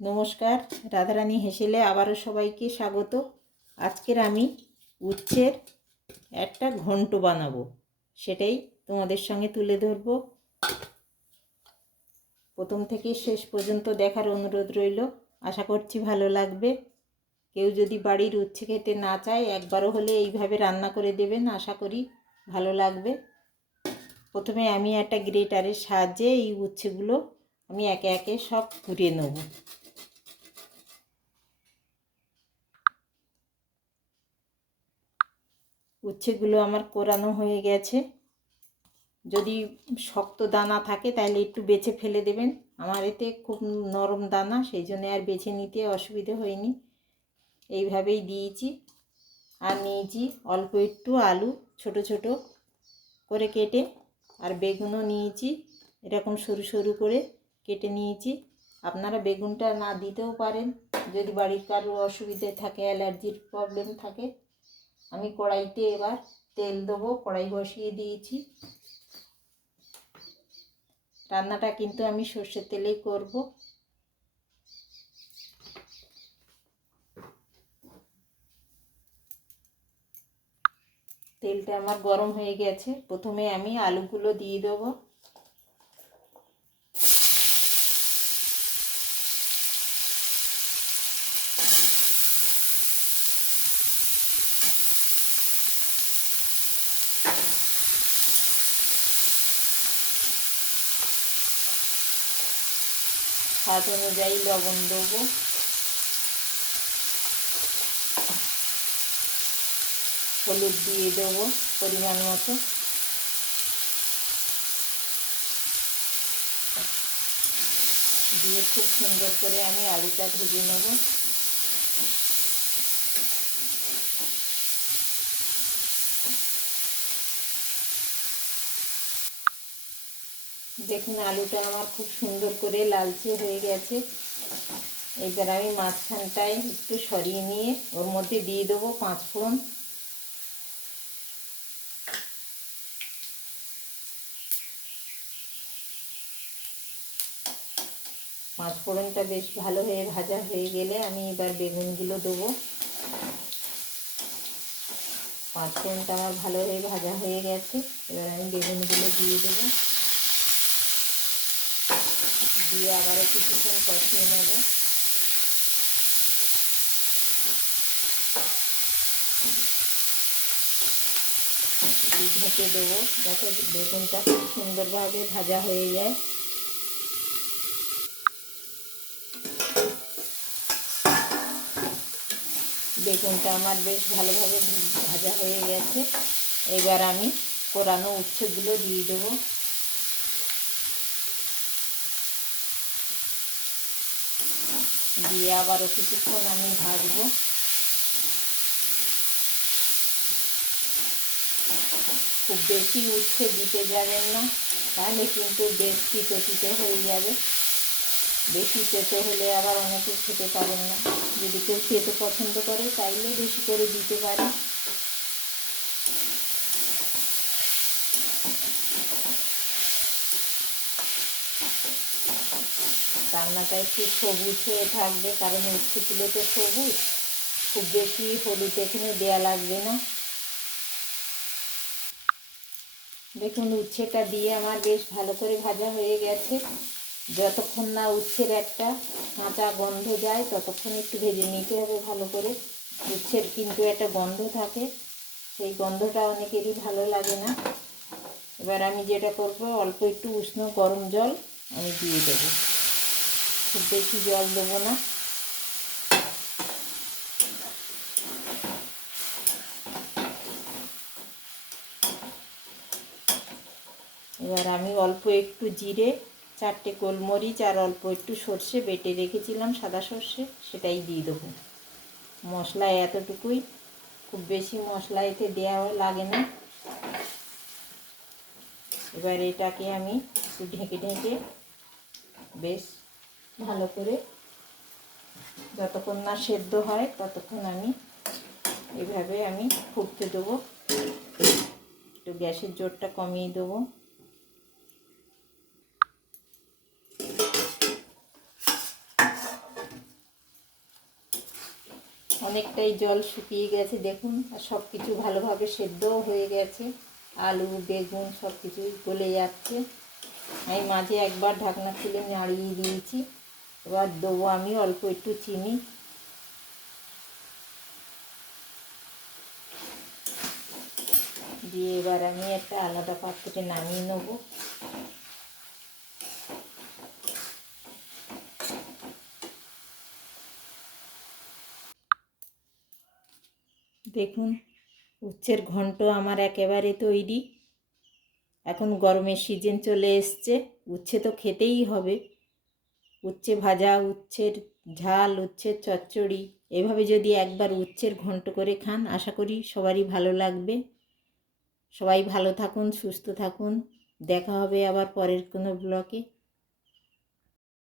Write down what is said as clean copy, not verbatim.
নমস্কার, রাধারানী হেসেলে আবারও সবাইকে স্বাগত। আজকের আমি উচ্ছের একটা ঘন্ট বানাবো, সেটাই তোমাদের সঙ্গে তুলে ধরব। প্রথম থেকে শেষ পর্যন্ত দেখার অনুরোধ রইল। আশা করছি ভালো লাগবে। কেউ যদি বাড়ির উচ্ছে খেতে না চায়, একবারও হলে এইভাবে রান্না করে দেবেন, আশা করি ভালো লাগবে। প্রথমে আমি একটা গ্রেটারের সাহায্যে এই উচ্ছেগুলো আমি একে একে সব কুড়িয়ে নেব। উচ্ছেগুলো আমার কোরানো হয়ে গেছে। যদি শক্ত দানা থাকে তাহলে একটু বেছে ফেলে দেবেন। আমার এতে খুব নরম দানা, সেই জন্য আর বেছে নিতে অসুবিধে হয়নি, এইভাবেই দিয়েছি। আর নিয়েছি অল্প একটু আলু ছোট ছোট করে কেটে, আর বেগুনও নিয়েছি এরকম সরু সরু করে কেটে নিয়েছি। আপনারা বেগুনটা না দিতেও পারেন যদি বাড়ির কারোর অসুবিধে থাকে, অ্যালার্জির প্রবলেম থাকে। আমি কড়াইতে এবার তেল দেবো, কড়াই বসিয়ে দিয়েছি। রান্নাটা কিন্তু আমি সর্ষের তেলেই করব। তেলটা আমার গরম হয়ে গেছে। প্রথমে আমি আলুগুলো দিয়ে দেবো। স্বাদ অনুযায়ী লবণ দেবো। হলুদ দিয়ে দেবো পরিমাণ মতো। দিয়ে খুব সুন্দর করে আমি আলুটা ভেজে নেব। দেখুন আলুটা আমার খুব সুন্দর করে লালচে হয়ে গেছে। এবার আমি মাঝখানটায় একটু সরিয়ে নিয়ে ওর মধ্যে দিয়ে দেবো 5 ফোড়ন। পাঁচফোড়নটা বেশ ভালো হয়ে ভাজা হয়ে গেলে আমি এবার বেগুনগুলো দেবো। পাঁচফোড়নটা আমার ভালো হয়ে ভাজা হয়ে গেছে। এবার আমি বেগুনগুলো দিয়ে দেবো, দিয়ে আবারও কিছুক্ষণ কষিয়ে নেব। একটু ঢেকে দেবো যাতে বেগুনটা খুব সুন্দরভাবে ভাজা হয়ে যায়। বেগুনটা আমার বেশ ভালোভাবে ভাজা হয়ে গেছে। এবার আমি কোরানো উচ্ছেগুলো দিয়ে দেবো। দিয়ে আবারও কিছুক্ষণ আমি ভাজবো। খুব বেশি উচ্ছে দিতে যাবেন না, তাহলে কিন্তু বেশ তিতো তিতো হয়ে যাবে। বেশি তেতো হলে আবার অনেকে খেতে পারেন না। যদি কেউ তেতো পছন্দ করে তাইলে বেশি করে দিতে পারে। রান্নাটা একটু সবুজ হয়ে থাকবে, কারণ উচ্ছেগুলো তো সবুজ। খুব বেশি হলুদ এখানে দেওয়া লাগবে না। দেখুন উচ্ছেটা দিয়ে আমার বেশ ভালো করে ভাজা হয়ে গেছে। যতক্ষণ না উচ্ছের একটা কাঁচা গন্ধ যায় ততক্ষণ একটু ভেজে নিতে হবে ভালো করে। উচ্ছের কিন্তু একটা গন্ধ থাকে, সেই গন্ধটা অনেকেরই ভালো লাগে না। এবার আমি যেটা করব, অল্প একটু উষ্ণ গরম জল আমি দিয়ে দেবো। খুব বেশি জল দেবো না। এবার আমি অল্প একটু জিরে, 4টে গোলমরিচ আর অল্প একটু সর্ষে বেটে রেখেছিলাম, সাদা সর্ষে, সেটাই দিয়ে দেবো। মশলা এতটুকুই, খুব বেশি মশলা এতে দেওয়া লাগে না। এবার এটাকে আমি একটু ঢেকে ঢেকে বেশ ভালো করে যতক্ষণ না সেদ্ধ হয় ততক্ষণ আমি এভাবে আমি ফুটতে দেবো। একটু গ্যাসের জোরটা কমিয়ে দেবো। অনেকটাই জল শুকিয়ে গেছে দেখুন, আর সব কিছু ভালোভাবে সেদ্ধও হয়ে গেছে, আলু বেগুন সব কিছুই গলে যাচ্ছে। আমি মাঝে একবার ঢাকনা খুলে নাড়িয়ে দিয়েছি। এবার দেবো আমি অল্প একটু চিনি, দিয়ে এবার আমি একটা আলাদা পাত্রে নামিয়ে নেব। দেখুন উচ্ছের ঘন্ট আমার একেবারে তৈরি। এখন গরমের সিজন চলে এসছে, উচ্ছে তো খেতেই হবে। উচ্ছে ভাজা, উচ্ছের ঝাল, উচ্ছের চচ্চড়ি, এভাবে যদি একবার উচ্ছের ঘন্ট করে খান আশা করি সবারই ভালো লাগবে। সবাই ভালো থাকুন, সুস্থ থাকুন, দেখা হবে আবার পরের কোনো ব্লগে।